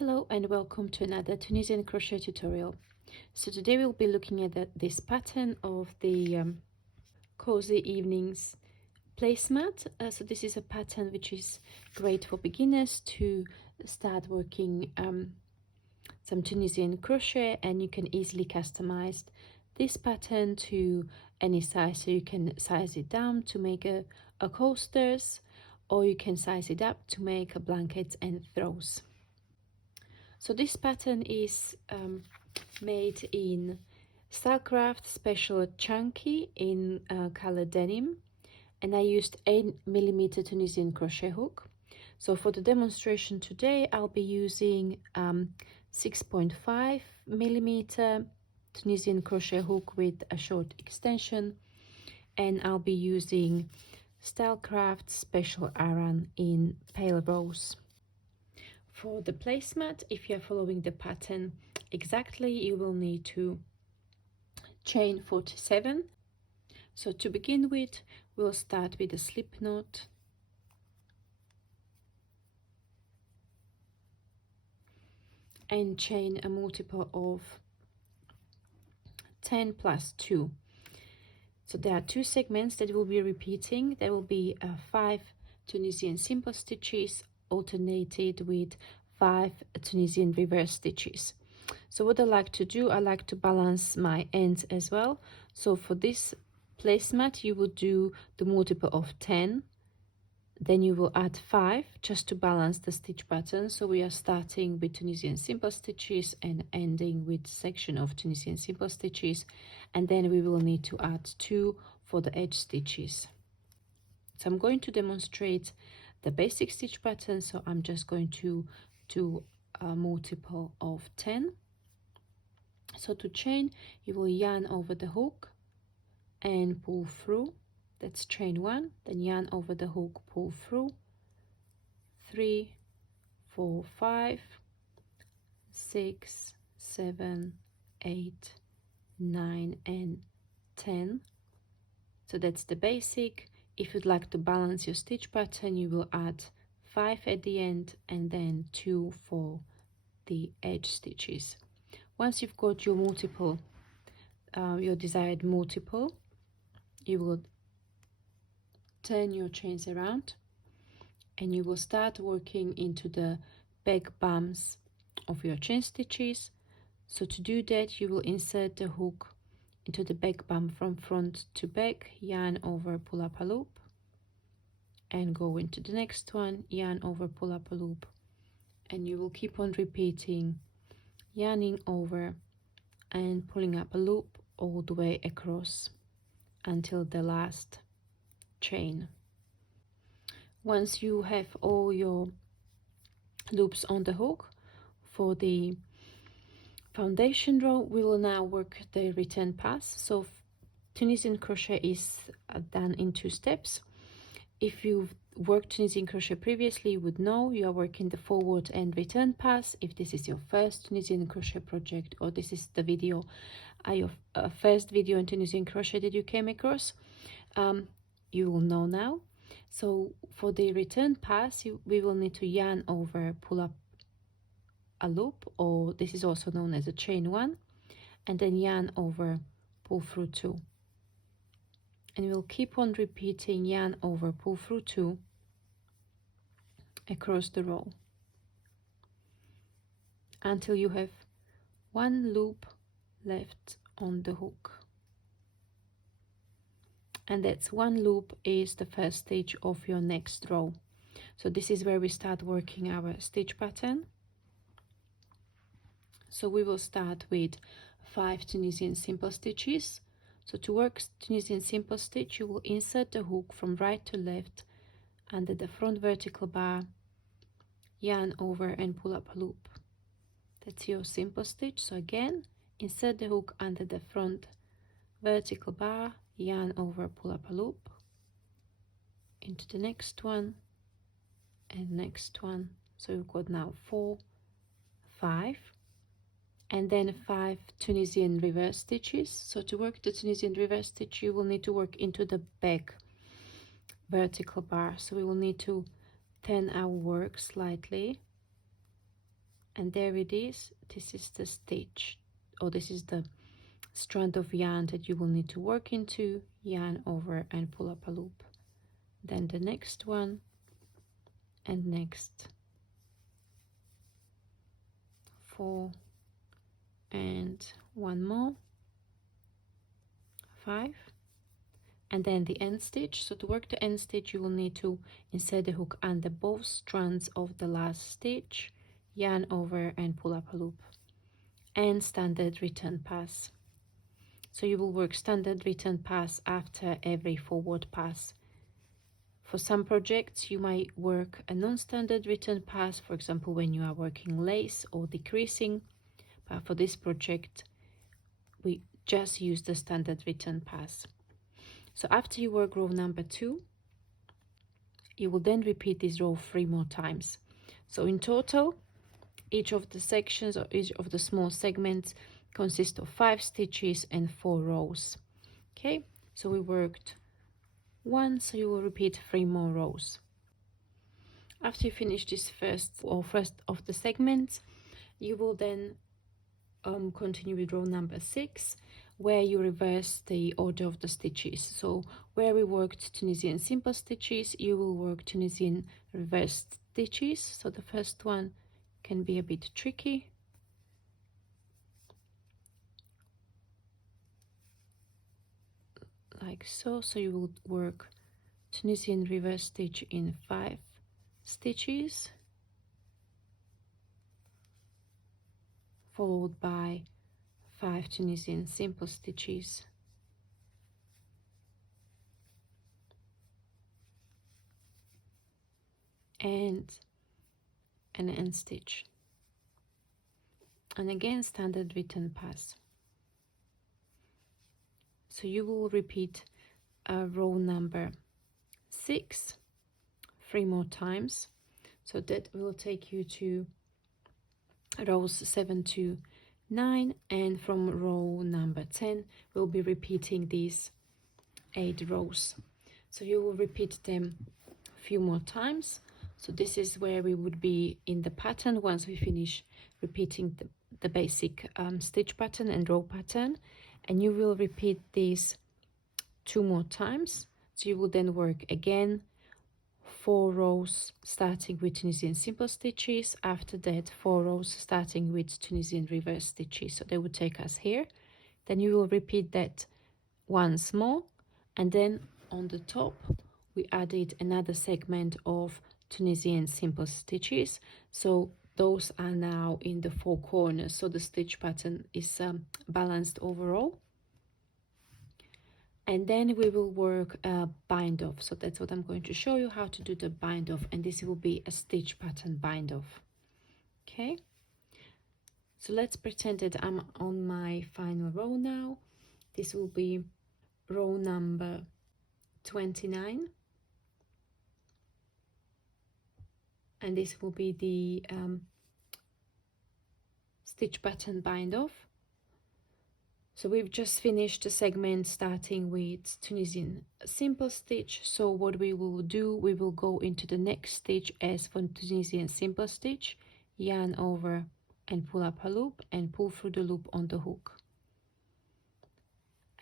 Hello and welcome to another Tunisian crochet tutorial. So today we'll be looking at this pattern of the Cozy Evenings Placemat. So this is a pattern which is great for beginners to start working some Tunisian crochet, and you can easily customize this pattern to any size. So you can size it down to make a coasters, or you can size it up to make a blankets and throws. So this pattern is made in Stylecraft Special Chunky in color denim, and I used 8mm Tunisian crochet hook. So for the demonstration today, I'll be using 6.5mm Tunisian crochet hook with a short extension, and I'll be using Stylecraft Special Aran in pale rose. For the placemat, if you're following the pattern exactly, you will need to chain 47. So to begin with, we'll start with a slip knot, and chain a multiple of 10 plus 2. So there are 2 segments that will be repeating. There will be 5 Tunisian simple stitches alternated with 5 Tunisian reverse stitches. So what I like to do, I like to balance my ends as well. So for this placemat, you will do the multiple of 10, then you will add 5 just to balance the stitch pattern. So we are starting with Tunisian simple stitches and ending with section of Tunisian simple stitches, and then we will need to add 2 for the edge stitches. So I'm going to demonstrate the basic stitch pattern, so I'm just going to do a multiple of 10. So to chain, you will yarn over the hook and pull through. That's chain 1, then yarn over the hook, pull through, 3, 4, 5, 6, 7, 8, 9, and 10. So that's the basic. If you'd like to balance your stitch pattern, you will add 5 at the end and then 2 for the edge stitches. Once you've got your multiple, your desired multiple, you will turn your chains around and you will start working into the back bums of your chain stitches. So to do that, you will insert the hook into the back bum from front to back, yarn over, pull up a loop, and go into the next one, yarn over, pull up a loop, and you will keep on repeating, yarning over and pulling up a loop all the way across until the last chain. Once you have all your loops on the hook, for the foundation row, we will now work the return pass. So Tunisian crochet is done in 2 steps. If you've worked Tunisian crochet previously, you would know you are working the forward and return pass. If this is your first Tunisian crochet project, or this is the video, your first video in Tunisian crochet that you came across, you will know now. So for the return pass, we will need to yarn over, pull up a loop, or this is also known as a chain 1, and then yarn over, pull through 2. And we'll keep on repeating yarn over, pull through 2 across the row until you have 1 loop left on the hook. And that's 1 loop is the first stage of your next row. So this is where we start working our stitch pattern. So we will start with 5 Tunisian simple stitches. So to work Tunisian simple stitch, you will insert the hook from right to left under the front vertical bar, yarn over and pull up a loop. That's your simple stitch. So again, insert the hook under the front vertical bar, yarn over, pull up a loop into the next one and next one. So you've got now 4, 5, and then 5 Tunisian reverse stitches. So to work the Tunisian reverse stitch, you will need to work into the back vertical bar. So we will need to turn our work slightly and there it is. This is the stitch, or this is the strand of yarn that you will need to work into. Yarn over and pull up a loop, then the next one, and next 4 and one more, 5, and then the end stitch. So to work the end stitch, you will need to insert the hook under both strands of the last stitch, yarn over and pull up a loop, and standard return pass. So you will work standard return pass after every forward pass. For some projects, you might work a non-standard return pass, for example, when you are working lace or decreasing. But for this project, we just use the standard return pass. So after you work row number 2, you will then repeat this row 3 more times. So in total, each of the sections or each of the small segments consists of 5 stitches and 4 rows. Okay, so we worked 1, so you will repeat 3 more rows. After you finish this first of the segments, you will then continue with row number 6, where you reverse the order of the stitches. So where we worked Tunisian simple stitches, you will work Tunisian reversed stitches. So the first one can be a bit tricky. Like so. So you will work Tunisian reverse stitch in 5 stitches, followed by 5 Tunisian simple stitches, and an end stitch, and again standard return pass. So you will repeat row number 6 3 more times. So that will take you to rows 7 to 9, and from row number 10 we'll be repeating these 8 rows. So you will repeat them a few more times. So this is where we would be in the pattern once we finish repeating the basic stitch pattern and row pattern, and you will repeat these 2 more times. So you will then work again 4 rows starting with Tunisian simple stitches, after that 4 rows starting with Tunisian reverse stitches. So they would take us here. Then you will repeat that once more, and then on the top we added another segment of Tunisian simple stitches. So those are now in the 4 corners, so the stitch pattern is balanced overall. And then we will work a bind off. So that's what I'm going to show you, how to do the bind off, and this will be a stitch pattern bind off. Okay, so let's pretend that I'm on my final row now. This will be row number 29, and this will be the stitch pattern bind off. So we've just finished the segment starting with Tunisian simple stitch. So what we will do, we will go into the next stitch as for Tunisian simple stitch, yarn over and pull up a loop and pull through the loop on the hook.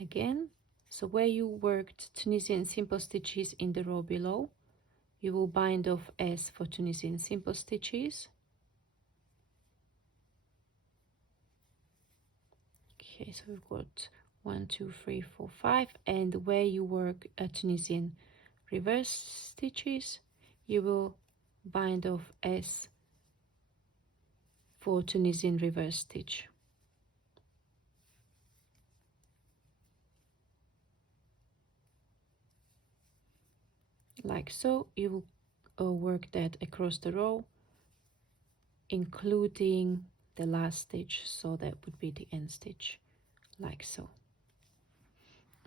Again, so where you worked Tunisian simple stitches in the row below, you will bind off as for Tunisian simple stitches. Okay, so we've got 1 2 3 4 5, and where you work a Tunisian reverse stitches, you will bind off as for Tunisian reverse stitch. Like so. You will work that across the row, including the last stitch, so that would be the end stitch, like so.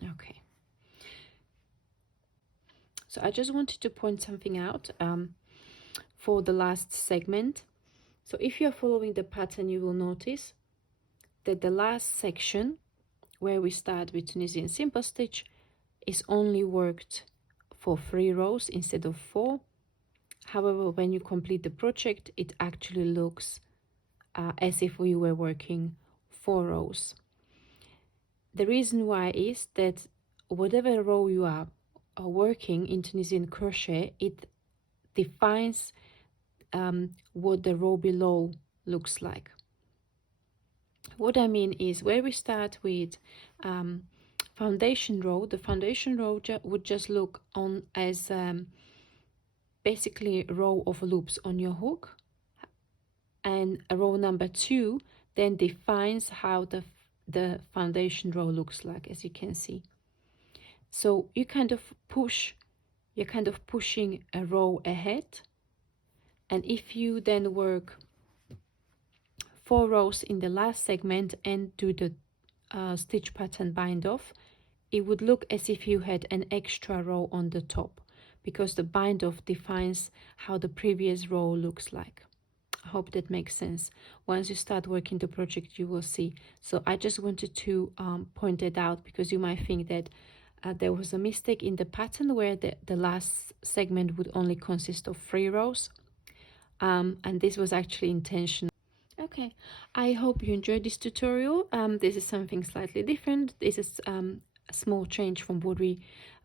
Okay, so I just wanted to point something out for the last segment. So if you're following the pattern, you will notice that the last section, where we start with Tunisian simple stitch, is only worked for 3 rows instead of 4. However, when you complete the project, it actually looks as if we were working 4 rows. The reason why is that whatever row you are working in Tunisian crochet, it defines what the row below looks like. What I mean is, where we start with foundation row, the foundation row would just look on as basically a row of loops on your hook, and a row number 2 then defines how the foundation row looks like, as you can see. So you kind of you're kind of pushing a row ahead, and if you then work 4 rows in the last segment and do the stitch pattern bind off, it would look as if you had an extra row on the top, because the bind off defines how the previous row looks like. I hope that makes sense. Once you start working the project, you will see. So I just wanted to point it out, because you might think that there was a mistake in the pattern where the last segment would only consist of 3 rows, and this was actually intentional. Okay, I hope you enjoyed this tutorial. This is something slightly different. This is a small change from what we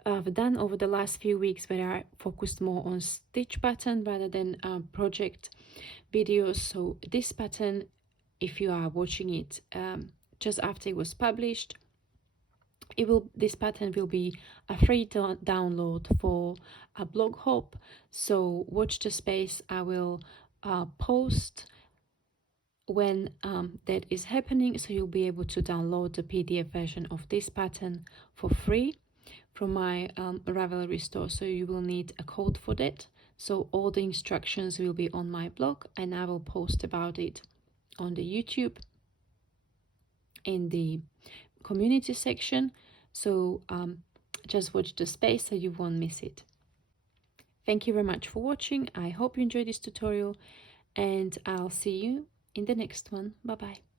have done over the last few weeks, where I focused more on stitch pattern rather than project videos. So this pattern, if you are watching it just after it was published, this pattern will be a free download for a blog hop. So watch the space. I will post when that is happening, so you'll be able to download the PDF version of this pattern for free from my Ravelry store. So you will need a code for that. So all the instructions will be on my blog, and I will post about it on the YouTube in the community section. So just watch the space so you won't miss it. Thank you very much for watching. I hope you enjoyed this tutorial, and I'll see you in the next one. Bye bye.